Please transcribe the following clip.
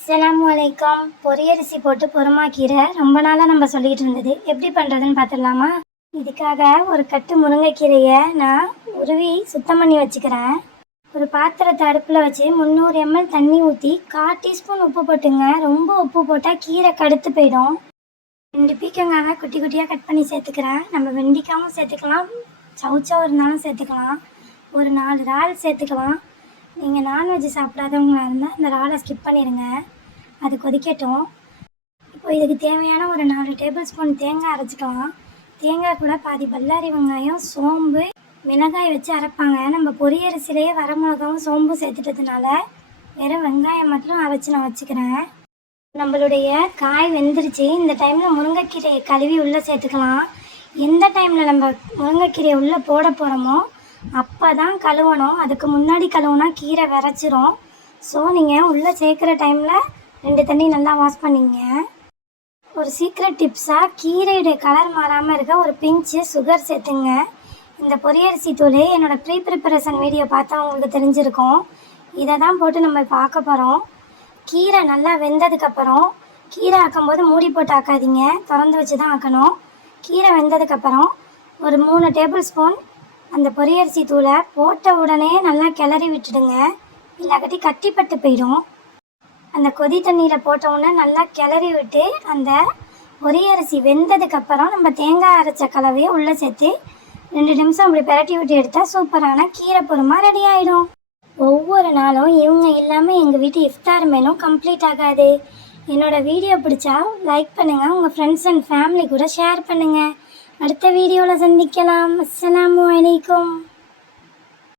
அஸ்ஸலாமு வலைக்கம் பொரியரிசி போட்டு பொறுமாக்கீரை ரொம்ப நாளாக நம்ம சொல்லிகிட்டு இருந்தது. எப்படி பண்ணுறதுன்னு பார்த்துடலாமா இதுக்காக ஒரு கட்டு முருங்கைக்கீரையை நான் உருவி சுத்தம் பண்ணி வச்சுக்கிறேன். ஒரு பாத்திரத்தை அடுப்பில் வச்சு முந்நூறு எம்எல் தண்ணி ஊற்றி கால் டீஸ்பூன் உப்பு போட்டுங்க. ரொம்ப உப்பு போட்டால் கீரை கடுத்து போயிடும். ரெண்டு பீக்கங்காவை குட்டி குட்டியாக கட் பண்ணி சேர்த்துக்கிறேன். நம்ம வெண்டிக்காவும் சேர்த்துக்கலாம். சவுச்சாவும் இருந்தாலும் சேர்த்துக்கலாம். ஒரு நாலு இறால் சேர்த்துக்கலாம். நீங்கள் நான்வெஜ் சாப்பிடாதவங்களா இருந்தால் இந்த ராலை ஸ்கிப் பண்ணிடுங்க அது கொதிக்கட்டும். இப்போ இதுக்கு தேவையான ஒரு நாலு டேபிள் ஸ்பூன் தேங்காய் அரைச்சிக்கலாம். தேங்காய் கூட பாதி பல்லாரி வெங்காயம் சோம்பு மிளகாய் வச்சு அரைப்பாங்க. நம்ம பொரியரிசிலேயே வரமிளகாவும் சோம்பு சேர்த்துட்டதுனால வெறும் வெங்காயம் மட்டும் அரைச்சி நான் வச்சுக்கிறேன். நம்மளுடைய காய் வெந்துருச்சு. இந்த டைமில் முருங்கைக்கீரையை கழுவி உள்ளே சேர்த்துக்கலாம். எந்த டைமில் நம்ம முருங்கைக்கீரையை உள்ளே போட போகிறோமோ அப்போ தான் கழுவணும். அதுக்கு முன்னாடி கழுவுனா கீரை விரைச்சிரும். ஸோ நீங்கள் உள்ளே சேர்க்குற டைமில் ரெண்டு தண்ணி நல்லா வாஷ் பண்ணிங்க. ஒரு சீக்ரெட் டிப்ஸாக கீரையுடைய கலர் மாறாமல் இருக்க ஒரு பிஞ்சு சுகர் சேர்த்துங்க. இந்த பொரியரிசி தூள் என்னோடய ப்ரீ ப்ரிப்பரேஷன் வீடியோ பார்த்தா உங்களுக்கு தெரிஞ்சிருக்கும். இதை தான் போட்டு நம்ம பார்க்க போகிறோம் கீரை நல்லா வெந்ததுக்கப்புறம் கீரை ஆக்கும்போது மூடி போட்டு ஆக்காதீங்க. திறந்து வச்சு தான் ஆக்கணும். கீரை வெந்ததுக்கப்புறம் ஒரு மூணு டேபிள் ஸ்பூன் அந்த பொரியரிசி தூளை போட்ட உடனே நல்லா கிளறி விட்டுடுங்க. இல்லாக்கட்டி கட்டிப்பட்டு போயிடும் அந்த கொதி தண்ணியில் போட்ட உடனே நல்லா கிளறி விட்டு அந்த பொரியரிசி வெந்ததுக்கப்புறம் நம்ம தேங்காய் அரைச்ச கலவையை உள்ளே சேர்த்து ரெண்டு நிமிஷம் அப்படி பிரட்டி விட்டு எடுத்தால் சூப்பரான கீரை பொறுமா ரெடி ஆகிடும் ஒவ்வொரு நாளும் இவங்க இல்லாமல் எங்கள் வீட்டு இஃப்தார் மெனு கம்ப்ளீட் ஆகாது. என்னோடய வீடியோ பிடிச்சா லைக் பண்ணுங்கள் உங்கள் ஃப்ரெண்ட்ஸ் அண்ட் ஃபேமிலி கூட ஷேர் பண்ணுங்கள் അടുത്ത വീഡിയോയിൽ സന്ധിക്കണം അസ്സലാമു അലൈക്കും.